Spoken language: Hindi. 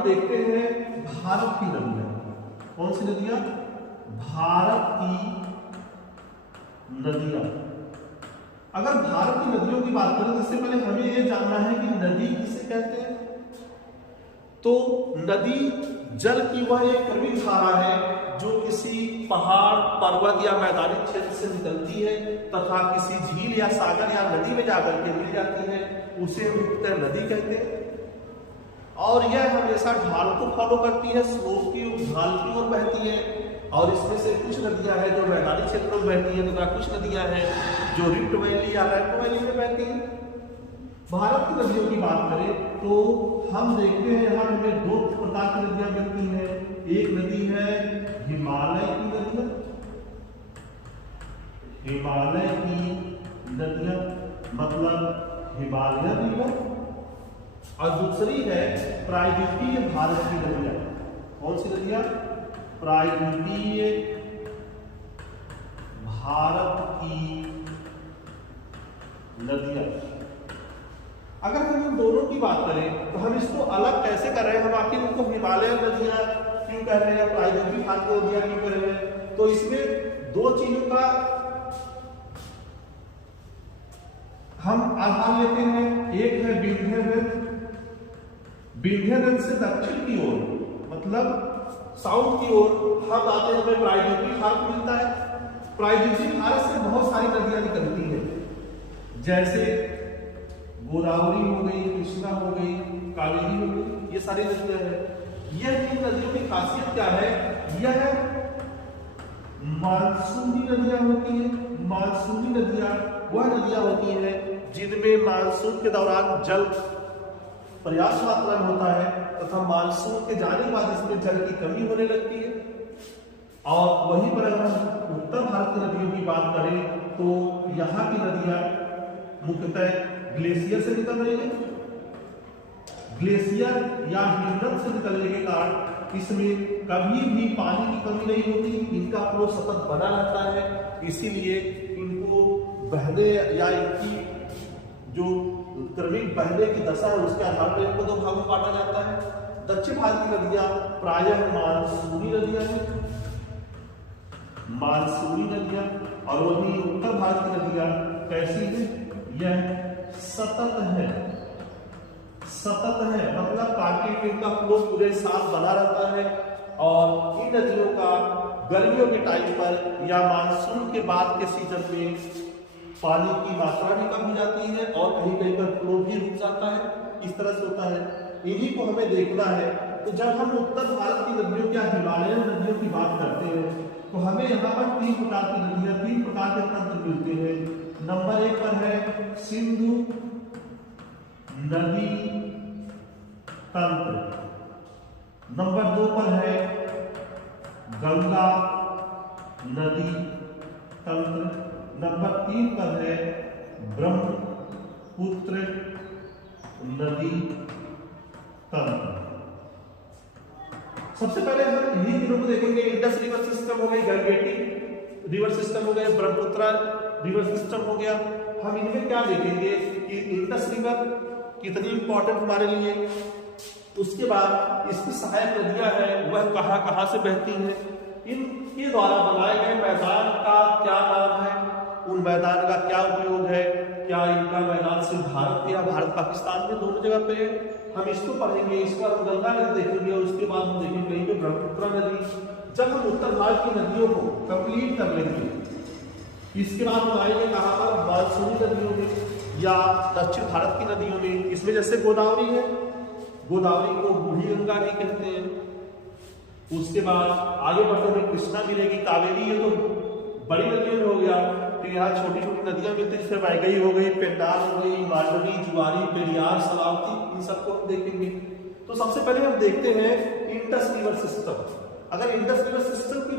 हम देखते हैं भारत की नदियां। कौन सी नदियां? भारत की नदियां। अगर भारत की नदियों की बात करें तो इससे पहले हमें यह जानना है कि नदी किसे कहते हैं। तो नदी जल की वह एक प्रमुख धारा है जो किसी पहाड़, पर्वत या मैदानी क्षेत्र से निकलती है तथा किसी झील या सागर या नदी में जाकर के मिल जाती है, उसे मुख्यतः नदी कहते हैं। और यह हमेशा ढाल को फॉलो करती है, स्लोप की ढाल की ओर बहती है। और इसमें से कुछ नदियां हैं जो मैदानी क्षेत्रों में बहती है तथा कुछ नदियां हैं जो रिफ्ट वैली या रैंको वैली में बहती है। भारत की नदियों की बात करें तो हम देखते हैं यहाँ हमें दो प्रकार की नदियां मिलती हैं। एक नदी है हिमालय की नदियां, हिमालय की नदियां मतलब हिमालय रिवर, और दूसरी है प्रायद्वीपीय भारत की नदियां। कौन सी नदियां? प्रायद्वीपीय भारत की नदियां। अगर हम इन दोनों की बात करें तो हम इसको अलग कैसे कर रहे हैं? हम आखिर इनको हिमालय नदियां क्यों कह रहे हैं, प्रायद्वीपीय भारत की नदियां क्यों कह रहे हैं? तो इसमें दो चीजों का हम आधार लेते हैं। एक है विंध्य रेंज, विंध्य रेंज से दक्षिण की ओर मतलब साउथ की ओर हम आते हैं, हमें प्रायद्वीपीय भारत मिलता है। प्रायद्वीपीय भारत से बहुत सारी नदियां निकलती हैं, जैसे गोदावरी हो गई, कृष्णा हो गई, कावेरी हो गई, ये सारी नदियां हैं। यह तीन नदियों की खासियत क्या है? यह मानसूनी नदियां होती हैं। मानसूनी नदियां वह नदियां होती हैं जिनमें मानसून के दौरान जल पर्याप्त मात्रा में होता है तथा मानसून के जाने के बाद इसमें जल की कमी होने लगती है। और वहीं पर अगर हम उत्तर भारत की नदियों की बात करें तो यहाँ की नदियां मुख्यतः ग्लेशियर से निकल रही है। ग्लेशियर या हिमनद से निकलने के कारण इसमें कभी भी पानी की कमी नहीं होती, इनका फ्लो सतत बना रहता है। इसीलिए इनको बहने या इनकी जो क्रमिक बहने की दशा है उसके आधार पर इनको दो भागों में बांटा जाता है। दक्षिण भारत की नदियां प्रायः मानसूनी नदियां हैं, मानसूनी नदियां, और वहीं उत्तर भारत की नदियां कैसी है? यह सतत है, सतत है मतलब कांटिन्यू का फ्लो पूरे साल बना रहता है। और इन नदियों का गर्मियों के टाइम पर या मानसून के बाद के सीजन में पानी की मात्रा भी कम हो जाती है और कहीं कहीं पर फ्लो भी रुक जाता है। इस तरह से होता है, इन्हीं को हमें देखना है। तो जब हम उत्तर भारत की नदियों या हिमालयन नदियों की बात करते हैं तो हमें यहाँ पर तीन प्रकार की नदियां, तीन प्रकार के तंत्र मिलते हैं। नंबर एक पर है सिंधु नदी तंत्र, नंबर दो पर है गंगा नदी तंत्र, नंबर तीन पर है ब्रह्मपुत्र नदी तंत्र। सबसे पहले हम इन्हीं तीनों को देखेंगे। इंडस रिवर सिस्टम हो गई, गंगेटी रिवर सिस्टम हो गया, ब्रह्मपुत्र रिवर सिस्टम हो गया। हम इनमें क्या देखेंगे कि इंडस रिवर कितनी इंपॉर्टेंट हमारे लिए, उसके बाद इसकी सहायक नदियां हैं वह कहां कहां से बहती हैं, इनके द्वारा बनाए गए मैदान का क्या नाम है, उन मैदान का क्या उपयोग है, क्या इनका मैदान सिर्फ भारत या भारत पाकिस्तान में दोनों जगह पे है, हम इसको पढ़ेंगे। इस पर हम गंगा नदी देखेंगे और उसके बाद हम देखेंगे कहीं पे ब्रह्मपुत्र नदी। जब हम उत्तर भारत की नदियों को कंप्लीट कर लेंगे इसके बाद हम आएंगे कहां पर? मानसूनी नदियों में या दक्षिण भारत की नदियों में। इसमें जैसे गोदावरी है, गोदावरी को बूढ़ी गंगा भी कहते हैं। उसके बाद आगे बढ़ते हुए कृष्णा मिलेगी, कावेरी ये तो बड़ी नदियों में हो गया। फिर यहाँ छोटी छोटी नदियां मिलती हैं, जैसे वैगई हो गई, पेन्नार हो गई, मांडवी, जुआरी, पेरियार, सलावती, इन सबको हम देखेंगे। तो सबसे पहले हम देखते हैं इंडस रिवर सिस्टम। अगर इंडस रिवर सिस्टम की